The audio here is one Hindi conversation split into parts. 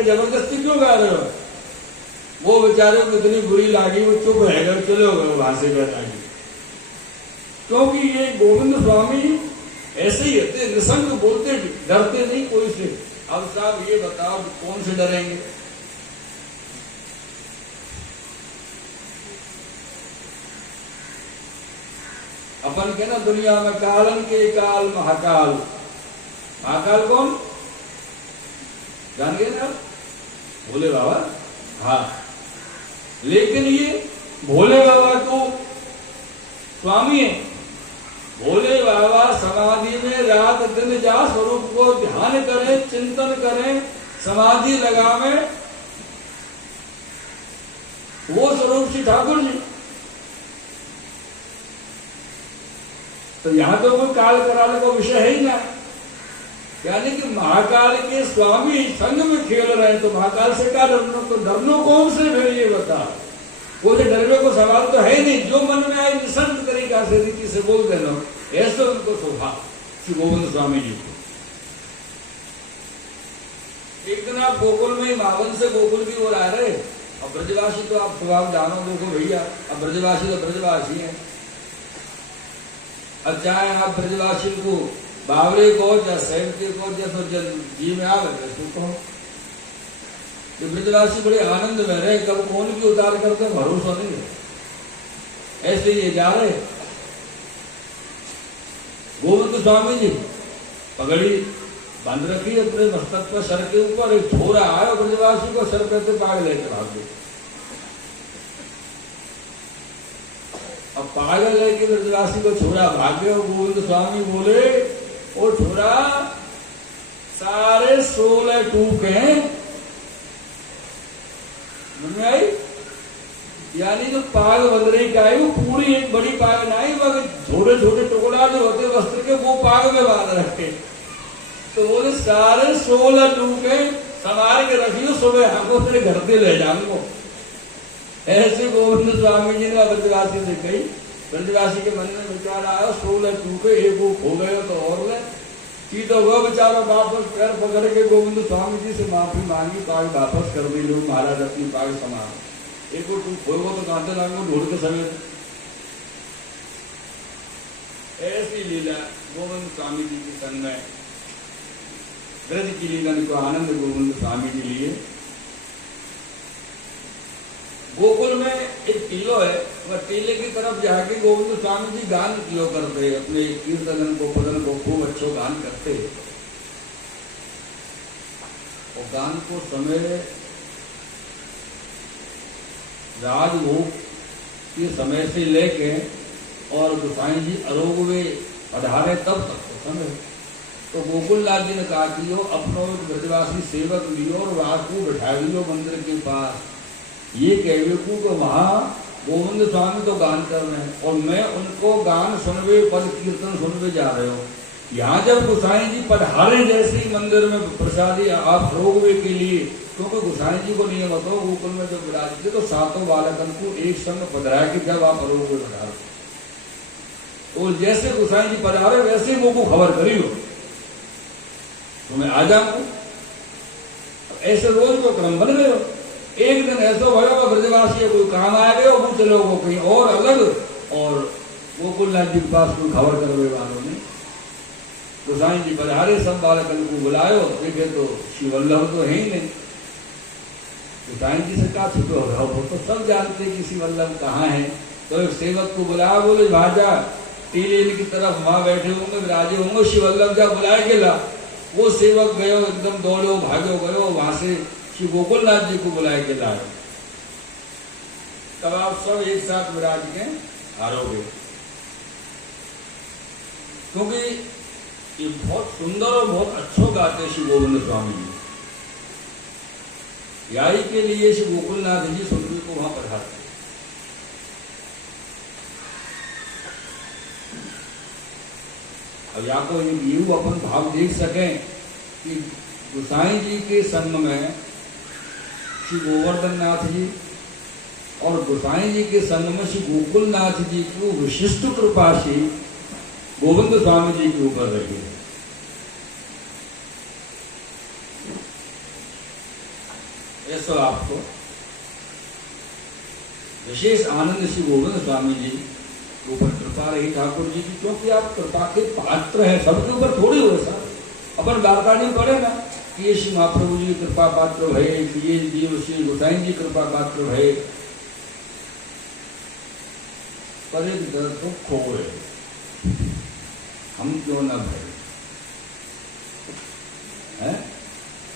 कि जबरदस्ती क्यों गा रहे हो? वो बेचारे को इतनी बुरी लगी, वो चुप रह गए, चले गए वहां से बैठाई। क्योंकि ये गोविंद स्वामी ऐसे ही होते, निसंग बोलते, डरते नहीं कोई से। अब साहब ये बताओ कौन से डरेंगे? अपन के ना दुनिया में कालन के काल महाकाल। महाकाल कौन जान गए ना? भोले बाबा। हाँ, लेकिन ये भोले बाबा तो स्वामी है। भोले बाबा समाधि में रात दिन जा स्वरूप को ध्यान करें, चिंतन करें, समाधि लगावे, वो स्वरूप श्री ठाकुर जी। तो यहां तो कोई काल कराल का विषय है ही ना। यानी कि महाकाल के स्वामी संग में खेल रहे हैं, तो महाकाल से क्या डरना? तो डरना कौन से फिर ये बता? वो जो डरने को सवाल तो है नहीं, जो मन में आए निसंत तरीका से रीति से बोल देना, ऐसे उनको शोभा श्री गोविंद स्वामी जी को। एक दिन आप गोकुल में मावन से गोकुल की ओर आ रहे, अब ब्रजवासी तो आप स्वभाव जानो, देखो भैया अब ब्रजवासी तो ब्रजवासी है। अब चाहे आप ब्रजवासी को बावरे को या सैनिक को या तो जी में आवे तो ये ब्रजवासी बड़े आनंद में रहे, कब कौन की उतार करते भरोसा नहीं है। ऐसे ये जा रहे गोविंद स्वामी जी पगड़ी बंद रखी अपने मस्तक पर, सर के ऊपर एक छोरा आया ब्रजवासी को सर पे पाग लेकर भाग गए। अब पागल है कि ब्रजवासी को छोरा भागे, और गोविंद स्वामी बोले ओ छोरा सारे 16 टूक हैं, मन आई। यानी जो पाग बंदरे का है वो पूरी एक बड़ी पाग नहीं, मगर छोटे छोटे टुकड़ा जो होते वस्त्र के वो पाग में बांध रखे। तो बोले सारे 16 टूक हैं, संभाल के रखियो, सुबह हमको तेरे घर पे ले जाऊंगा। ऐसे गोविंद स्वामी जी ने ब्रजवासी से कही। ब्रजवासी के मन में विचार आया 16 टूके, एक वो खो गए तो और ले चीत हुआ बेचारा। वापस पैर पकड़ के गोविंद स्वामी जी से माफी मांगी, पाग वापस कर दी, लोग महाराज अपनी पाग समान। एक वो टूक खोएगा तो कांटे लाएंगे ढूंढ के समेत। ऐसी लीला गोविंद स्वामी जी के संग में, ब्रज की लीला को आनंद गोविंद स्वामी जी लिए। गोकुल में एक टीलो है, वह टीले की तरफ जाके गोविंद स्वामी जी गान किया करते, अपने कीर्तन को पदन को खूब अच्छो गान करते। और गान को समय राजभोग के समय से लेके और गोसाई जी अरोग में पधारे तब तक तो समय। तो गोकुलनाथ जी ने कहा कि अपनो ब्रजवासी सेवक लियो और रात को बैठा लियो मंदिर के पास। ये कहवे को कि वहां गोविंद स्वामी तो गान कर रहे हैं और मैं उनको गान सुनवे, पद कीर्तन सुनवे जा रहे हो। यहाँ जब गोसाई जी पधारे जैसे ही मंदिर में प्रसादी आप रोगवे के लिए, क्योंकि गोसाई जी को नहीं बताओ गोकुल में जब विराज थे तो 7 बालकन को एक संग पधराया कि जब आप रोगवे पधारो, तो जैसे गोसाई जी पधारे वैसे वो को खबर करी हो तो मैं आ जाऊंगा। ऐसे रोज को क्रम बन गए। एक दिन ऐसा भयो ब्रजवासी कोई काम आ गए, वो चलो वो कहीं और अलग, और गोकुलनाथ जी के पास कोई खबर करवे वालों ने। गोसाई जी पधारे, सब बालकन को बुलायो, देखे तो श्री वल्लभ तो है ही नहीं। गोसाई जी से कहा छुपे हो रहा, तो सब जानते कि श्री वल्लभ कहाँ है। तो एक सेवक को बुलाया, बोले भाजा टीले की तरफ वहां बैठे होंगे, विराजे होंगे, श्री वल्लभ जा बुलाए के ला। वो सेवक गयो, एकदम दौड़ो भागो गयो, वहां से श्री गोकुलनाथ जी को बुलाए के लाए। तब आप सब एक साथ विराज के हारोगे, क्योंकि ये बहुत सुंदर और बहुत अच्छो गाते श्री गोविंद स्वामी जी। यही के लिए श्री गोकुलनाथ जी सुनवी को वहां पधारते। अब या को यूं अपन भाव देख सकें कि गोसाई जी के संग में श्री गोवर्धन नाथ जी और गोसाई जी के संग में श्री गोकुलनाथ जी की विशिष्ट कृपा से गोविंद स्वामी जी के ऊपर रही है। ऐसा आपको विशेष आनंद श्री गोविंद स्वामी जी के ऊपर कृपा रही ठाकुर जी की, क्योंकि आप कृपा के पात्र हैं। सबके ऊपर थोड़ी हो सर, अपन बारकानी पढ़े ना कि ये श्री महाप्रभु जी कृपा पात्र है, ये जीव श्री गोसाई जी कृपा पात्र है, पर एक दर्द तो खो है, हम क्यों ना भय है।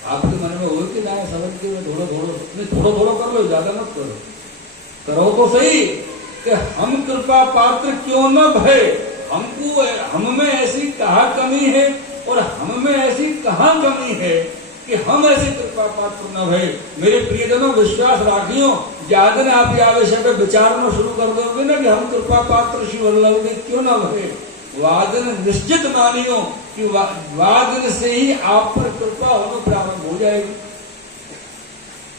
आपके मन में हो कि ना समझ के थोड़ा थोड़ा कर लो, ज्यादा मत करो, करो तो सही कि हम कृपा पात्र क्यों न भय। हमको हम में ऐसी कहाँ कमी है और हम में ऐसी कहाँ कमी है कि हम ऐसे कृपा पात्र न भय। मेरे प्रियजनों विश्वास राखियो, ज्यादा दिन आप यह विषय पे विचारना शुरू कर दोगे ना कि हम कृपा पात्र श्री वल्लभ के क्यों न भय, वादन निश्चित मानियो कि वादन से ही आप पर कृपा होना प्रारंभ हो जाएगी।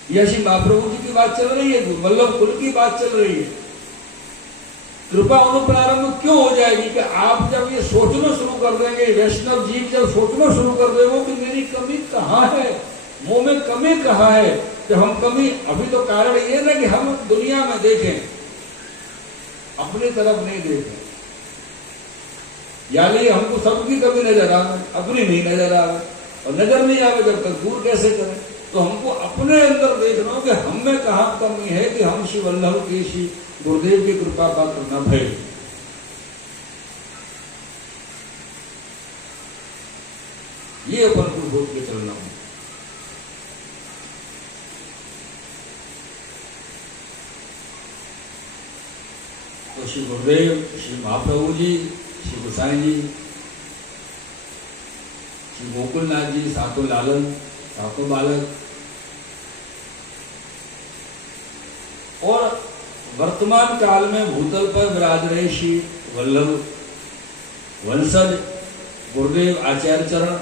यह श्री महाप्रभु जी की बात चल रही है, वल्लभ कुल की बात चल रही है। कृपा होना प्रारंभ क्यों हो जाएगी कि आप जब ये सोचना शुरू कर देंगे, वैष्णव जीव जब सोचना शुरू कर देंगे कि मेरी कमी कहाँ है, मुंह में कमी कहाँ है। जब हम कमी, अभी तो कारण ये ना कि हम दुनिया में देखें, अपनी तरफ नहीं देखें, यानी हमको सबकी कमी नजर आवे, अपनी नहीं नजर आवे, और नजर नहीं आवे जब तक दूर कैसे करें। तो हमको अपने अंदर देखना कि हम में कहाँ कमी है कि हम श्री वल्लभ की श्री गुरुदेव की कृपा पात्र न भय। ये अपन को सोच के चलना है। तो श्री गुरुदेव, श्री महाप्रभु जी, श्री गोसाई जी, श्री गोकुलनाथ जी, सातों लालन, सातों बालक, और वर्तमान काल में भूतल पर विराज रहे श्री वल्लभ वंशज गुरुदेव आचार्य चरण,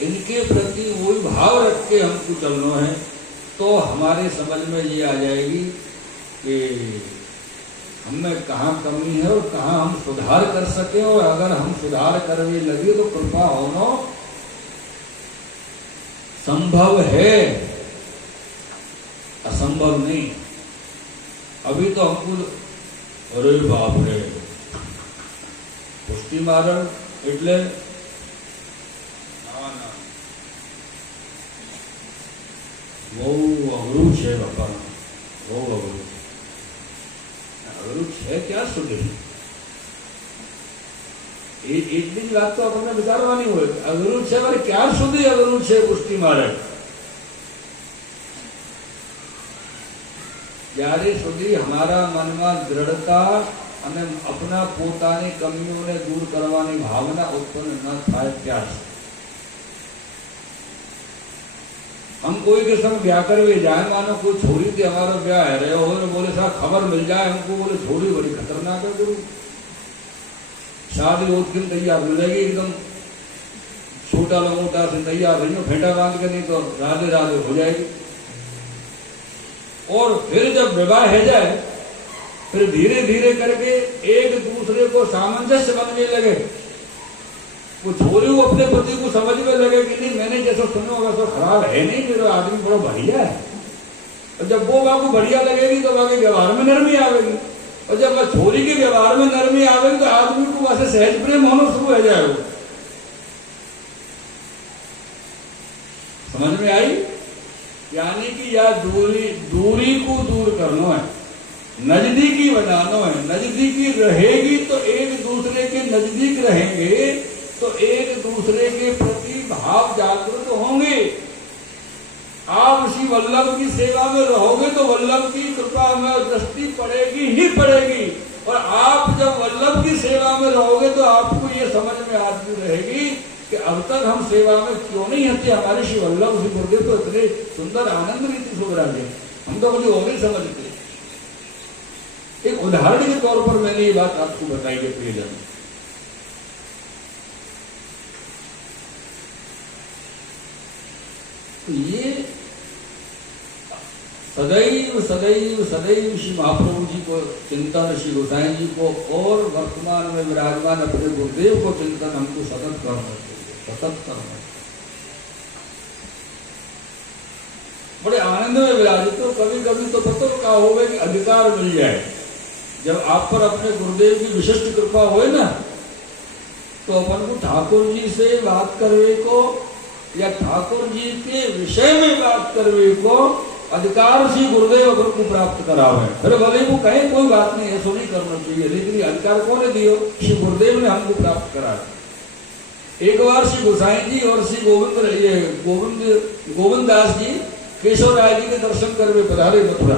इनके प्रति वही भाव रख के हमको चलना है। तो हमारे समझ में ये आ जाएगी कि हमें कहाँ कमी है और कहाँ हम सुधार कर सके, और अगर हम सुधार करने लगे तो कृपा होना संभव है, असंभव नहीं। अभी तो हमको अरे बाप रे पुष्टि मारण એટલે બહુ અઘરું છે બાપા, બહુ અઘરું છે। ક્યાં સુધી એટલી જ વાત તો આપણને વિચારવાની હોય, અઘરું છે મારે ક્યાં સુધી અઘરું છે પુષ્ટિ મારણ। જ્યારે સુધી हमारा મનમાં દૃઢતા અને अपना પોતાની કમીઓને દૂર કરવાની ભાવના ઉત્પન્ન ન થાય ત્યાર हम कोई के संग ब्याह करवे जाए, मानो कोई छोरी थी हमारा ब्याह है रहे हो, बोले साहब खबर मिल जाए हमको, बोले छोरी बड़ी खतरनाक है गुरु, शादी होती दिन तैयार मिल जाएगी एकदम छोटा लंगोटा से तैयार रही हो, फेंटा बांध के, नहीं तो राधे राधे हो जाएगी। और फिर जब विवाह है जाए, फिर धीरे धीरे करके एक दूसरे को सामंजस्य बनने लगे, वो छोरी वो अपने पति को समझ में लगे कि नहीं मैंने जैसा सुना वैसा खराब है नहीं, मेरा आदमी बड़ा बढ़िया है। और जब वो बाबू बढ़िया लगेगी तो बाकी व्यवहार में नरमी आवेगी, और जब वह छोरी के व्यवहार में नरमी आवेगी तो आदमी को वैसे सहज प्रेम होना शुरू हो जाएगा। समझ में आई? यानी कि यह दूरी को दूर करना है, नजदीकी बनाना है। नजदीकी रहेगी तो एक दूसरे के नजदीक रहेंगे, तो एक दूसरे के प्रति भाव जागृत होंगे। आप श्री वल्लभ की सेवा में रहोगे तो वल्लभ की कृपा में दृष्टि पड़ेगी ही पड़ेगी, और आप जब वल्लभ की सेवा में रहोगे तो आपको ये समझ में आती रहेगी कि अब तक हम सेवा में क्यों नहीं हते, हमारे श्री वल्लभ श्री गुरुदेव तो इतने सुंदर आनंद रीति सुधराजे, हम तो कभी और नहीं समझते। एक उदाहरण के तौर पर मैंने ये बात आपको बताई है प्रियजन। तो ये सदैव सदैव सदैव श्री महाप्रभु जी को चिंतन, श्री गोसाई जी को और वर्तमान में विराजमान अपने गुरुदेव को चिंतन हमको सतत करना चाहिए, सतत करना चाहिए। बड़े आनंद में विराजित हो। कभी कभी तो पतो क्या होगा कि अधिकार मिल जाए, जब आप पर अपने गुरुदेव की विशिष्ट कृपा होए ना, तो अपन को ठाकुर जी से बात करने को या ठाकुर जी के विषय में बात करने को अधिकार श्री गुरुदेव अपन को प्राप्त करावे। अरे भले वो कहे कोई बात नहीं, ऐसा नहीं करना चाहिए, लेकिन अधिकार कौन ने दियो? श्री गुरुदेव ने हमको प्राप्त कराया। एक बार श्री गोसाई जी और श्री गोविंद दास जी केशव राय जी के दर्शन करवे पधारे मथुरा।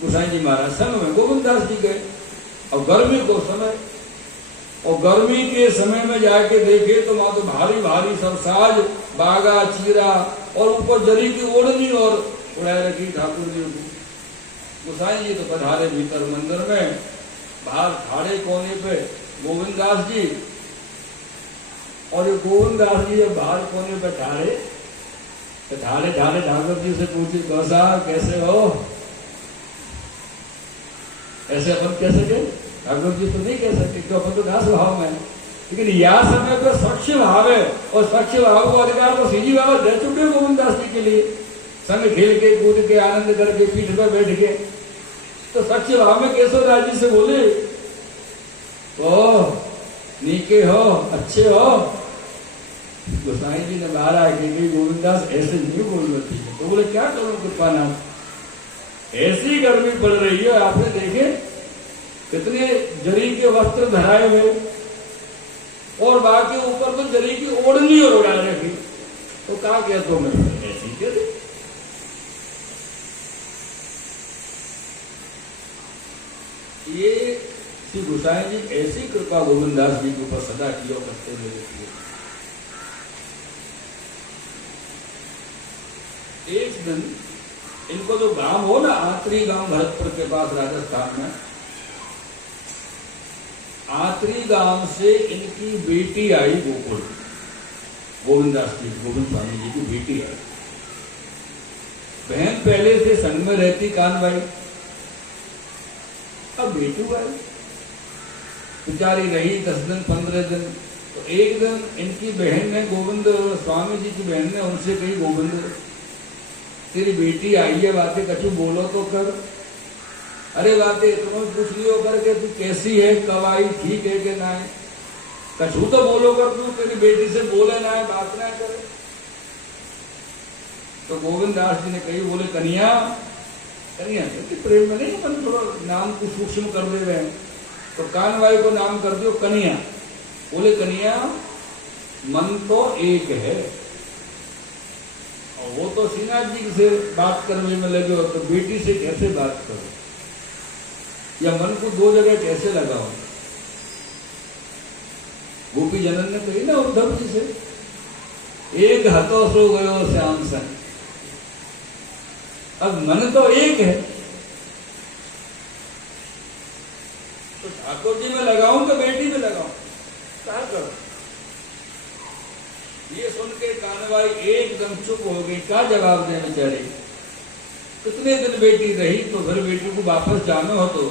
गोसाई जी महाराज संग में गोविंद दास जी गए, और गर्मी को समय, और गर्मी के समय में जाके देखे तो वहां तो भारी भारी सब साज, बागा, चीरा और ऊपर जरी की ओढ़नी और उड़ाए रखी ठाकुर जी को। गोसाई जी तो पधारे भीतर मंदिर में, बाहर खाड़े कोने पे गोविंद दास जी, और ये गोविंद दास जी जब बाहर कोने पे ठाड़े ठाकुर जी से पूछे, गोसा कैसे हो? ऐसे अपन कह सके? ठाकुर जी तो नहीं कह सकते, क्यों? अपन तो दास भाव में, लेकिन यह समय पर स्वच्छ भाव है, और स्वच्छ भाव को अधिकार को सीजी बाबा दे चुके गोविंद दास जी के लिए, संग खेल के कूद के आनंद करके पीठ पर बैठ के। तो स्वच्छ भाव में केशव राज जी से बोले, ओ नीके हो, अच्छे हो? गोसाई जी ने मारा कि गोविंदास ऐसे नहीं बोल रही है। तो बोले क्या करूं कृपा नाम, ऐसी गर्मी पड़ रही है, आपने देखे कितने जरी के वस्त्र धराए हुए, और बाकी ऊपर तो जरी की ओढ़नी और उड़ा रखी, तो क्या कहते हो? मैं ऐसी कहते। ये श्री गोसाई जी ऐसी कृपा गोविंद दास जी के ऊपर सदा किया करते हुए देखिए। एक दिन इनको जो गांव हो ना, आतरी गांव भरतपुर के पास राजस्थान में, आतरी गांव से इनकी बेटी आई गोकुल, गोविंद दास जी, गोविंद स्वामी जी की बेटी आई। बहन पहले से संग में रहती कानबाई, अब बेटू आई, बेचारी रही 10 दिन 15 दिन। तो एक दिन इनकी बहन ने, गोविंद स्वामी जी की बहन ने उनसे कही, गोविंद तेरी बेटी आई है, बातें कछु बोलो तो कर। अरे बातें तुम्हें पूछ लियो करके, तू कैसी है, कब आई, ठीक है कि ना है, कछु तो बोलो कर, तू तेरी बेटी से बोले ना है, बात ना करे। तो गोविंद दास जी ने कही, बोले कन्या, कन्या प्रेम में नहीं, अपन थोड़ा नाम को सूक्ष्म कर दे रहे हैं, तो कानबाई को नाम कर दियो कन्या। बोले कन्या, मन तो एक है, और वो तो श्रीनाथ जी से बात करने में लगे हो, तो बेटी से कैसे बात करो, या मन को दो जगह कैसे लगाओ? गोपी जनन ने कही ना उद्धव जी से, एक हथो सो गयो श्याम संग। अब मन तो एक है, तो ठाकुर जी में लगाऊं तो बेटी में लगाऊं, क्या करो? ये सुन के कानबाई एकदम चुप हो गई, क्या जवाब दें बेचारे। कितने दिन बेटी रही, तो फिर बेटी को वापस जाना हो, तो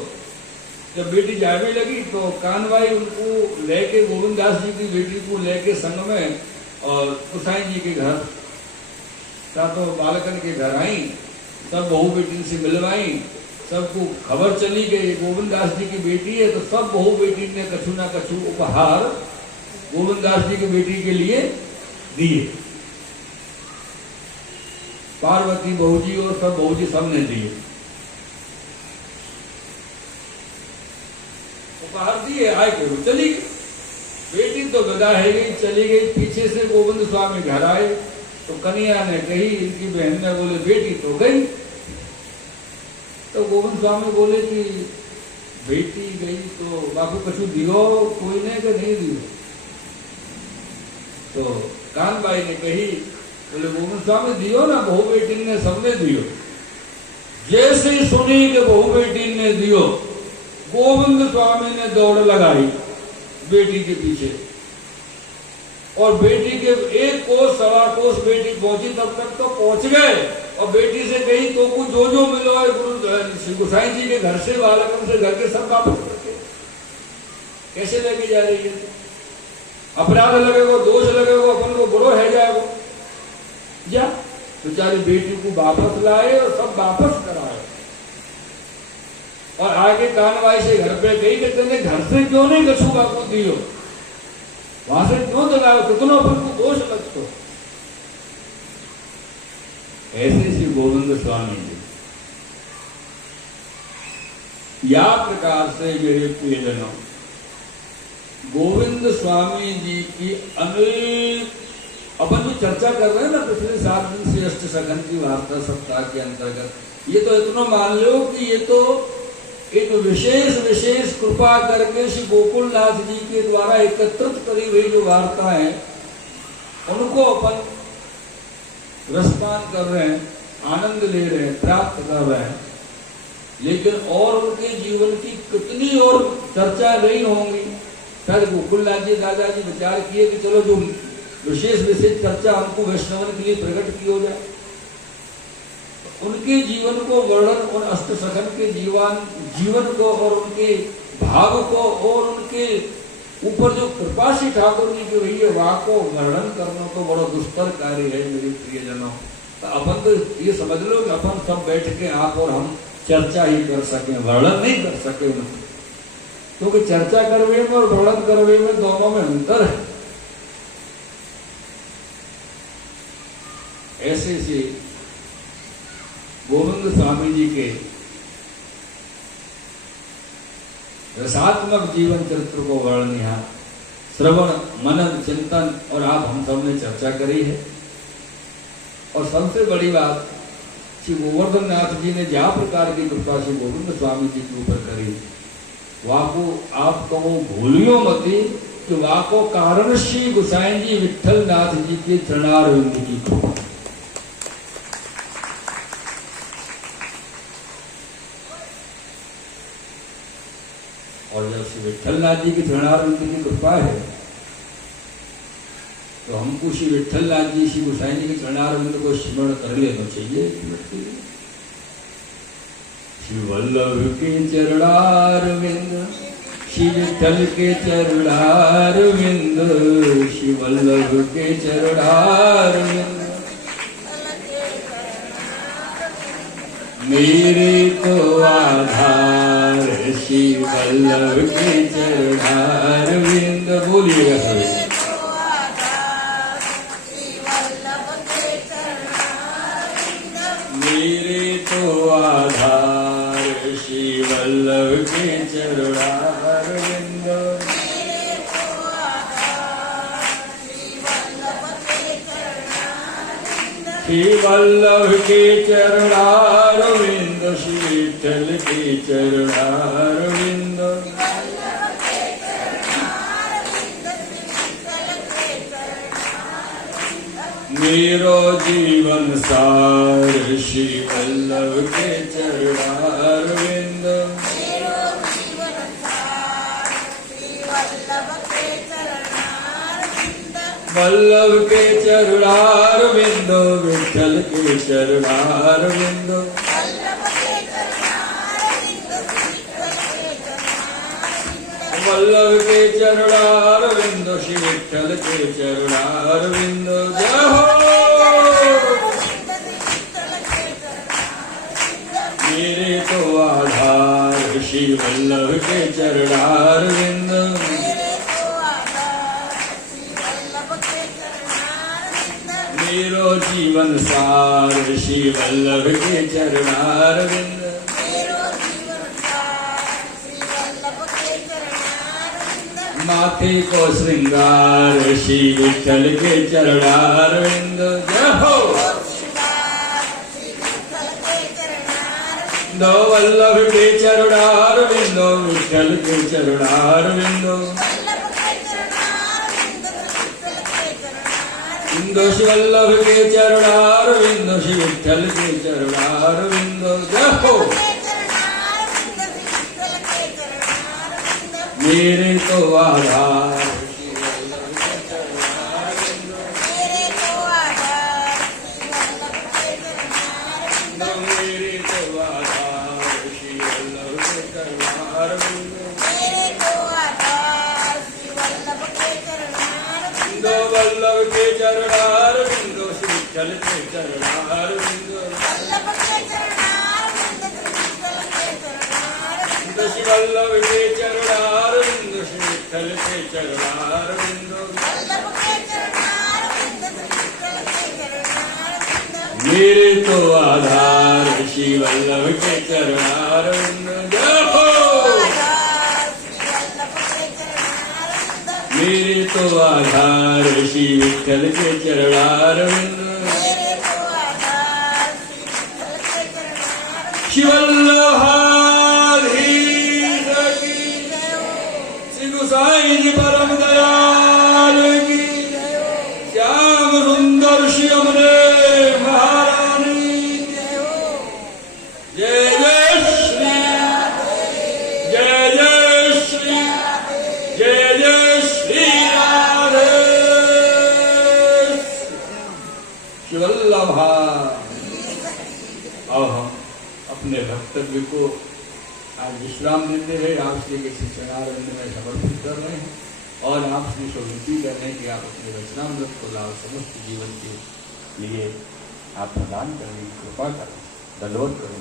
जब बेटी जाने लगी तो कानबाई उनको लेके, गोविंद दास जी की बेटी को लेके संग में, और गोसाई जी के घर, तो बालकन के घर आई, सब बहू बेटी से मिलवाई, सबको खबर चली गई गोविंद दास जी की बेटी है, तो सब बहू बेटी ने कछु ना कछु उपहार गोविंद दास जी की बेटी के लिए दिए। पार्वती बहू जी और सब बहू जी सबने दिए, उपहार दिए, आए के वो चली गई। बेटी तो विदा है गई, चली गई। पीछे से गोविंद स्वामी घर आए, तो कन्या ने कही, इनकी बहन ने बोले बेटी तो गई। तो गोविंद स्वामी बोले कि बेटी गई तो बापू कछु दियो, कोई ने कि नहीं दियो। तो कानबाई ने कही, बोले गोविंद स्वामी दियो ना, बहू बेटी ने सबने दियो। जैसे सुनी कि बहू बेटी ने दियो, गोविंद स्वामी ने दौड़ लगाई बेटी के पीछे, और बेटी के 1 कोस 1.25 कोस बेटी पहुंची, तब तक तो पहुंच गए। और बेटी से कही तो कुछ जो जो मिलो है गुरु गोसाई जी के घर से, बालकम से, घर के सब वापस करके कैसे लेके जा रही है? अपराध लगेगा, दोष लगेगा, अपन को बुरो है जाएगा। जा बेचारी बेटी को वापस लाए और सब वापस कराए। और आगे कानवाई से घर पे गई कि तेने घर से क्यों नहीं कछुआ को दियो, वहां से क्यों दगाओ, कितनों पर को दोष लगतो। ऐसे श्री गोविंद स्वामी जी या प्रकार से मेरे प्रियजनों गोविंद स्वामी जी की अनेक, अपन जो चर्चा कर रहे हैं ना पिछले 7 दिन से अष्ट सखन की वार्ता सप्ताह के अंतर्गत, ये तो इतना मान लो कि ये तो एक विशेष कृपा करके श्री गोकुलनाथ जी के द्वारा एकत्रित करी हुई जो वार्ता है उनको अपन रसपान कर रहे हैं, आनंद ले रहे हैं, प्राप्त कर रहे हैं। लेकिन और उनके जीवन की कितनी और चर्चा नहीं होंगी। फिर गोकुलनाथ जी दादाजी विचार किए कि चलो जो विशेष चर्चा हमको वैष्णवन के लिए प्रकट की हो जाए। उनके जीवन को वर्णन, उन अष्ट सखन के जीवन को और उनके भाव को और उनके ऊपर जो कृपा श्री ठाकुर जी की हुई है वहां को वर्णन करना तो बड़ा दुष्कर कार्य है मेरे प्रियजनों। तो अपन तो ये समझ लो कि अपन सब बैठ के आप और हम चर्चा ही कर सके, वर्णन नहीं कर सके उनकी, क्योंकि चर्चा करवे में और वर्णन करवे में दोनों में अंतर है। ऐसे से गोविंद स्वामी जी के रसात्मक जीवन चरित्र को वर्णन यहाँ श्रवण मनन चिंतन और आप हम सब ने चर्चा करी है। और सबसे बड़ी बात श्री गोवर्धन नाथ जी ने जहाँ प्रकार की कृपा श्री गोविंद स्वामी जी के ऊपर करी, वहां को आप कहो भूलियो मती कि वहां को कारण श्री गोसाई जी विठल नाथ जी के चरणारविंद की कृपा। और जब श्री विठलनाथ जी की चरणारविंद की कृपा है तो हमको श्री विठलनाथ जी श्री गोसाई जी के चरणारविंद को स्मरण कर लेना चाहिए। श्री वल्लभ के चरणारविंद, श्री विठल के चरणारविंद, श्री वल्लभ के चरणारविंद, मेरे तो आधार श्री वल्लभ के चरणारविंद। बोलिएगा सभी। मेरे तो आधार श्री वल्लभ के चरणारविंद, श्री वल्लभ के चरणारविंद, श्री विठल के चरणारविंद, मेरो जीवन सार श्री वल्लभ के चरणारविंद, वल्लभ के चरणारविंद, विठल के चरणारविंद, वल्लभ के चरणारविंद, श्री विठल के चरणारविंद। जय हो। मेरे तो आधार श्री वल्लभ के चरणारविंद, मेरो जीवन सार श्री वल्लभ के चरणारविंद, माथे को श्रृंगार श्री विठल के चरणारविंद। जय हो। दो वल्लभ के चरणारविंद, विठल के चरणारविंद, इंदो श्री वल्लभ के चरणारविंद, श्री विठल के चरणारविंद। जय हो। मेरे तो आधार श्री वल्लभ के चरणारविंद, मेरे तो आधार श्री वल्लभ के चरणारविंद, मेरे तो आधार श्री वल्लभ के चरणारविंद, मेरे तो आधार श्री वल्लभ के चरणारविंद, वल्लभ के चरणारविंद, श्री विठ्ठल के चरणारविंद श्री वल्लभ के चरणारविंद श्री विठ्ठल के चरणारविंद मेरे तो आधार श्री वल्लभ के चरणारविंद जय हो मेरे तो आधार श्री विठ्ठल के चरणारविंद श्री वल्लभाधीश की श्री गोसाई जी परम दयाल की श्याम सुंदर श्री अमरे महारानी जय जय श्री जय जय श्री जय जय श्री राधे श्री वल्लभा। अब हम अपने वक्तव्य को आज विश्राम देते हुए आप श्री के चरणारविंद में समर्पित कर रहे हैं और आप श्री से विनती कर रहे हैं कि आप अपने वचनामृत को लाभ समस्त जीवन के लिए आप प्रदान करने की कृपा करें, दंडवत करें।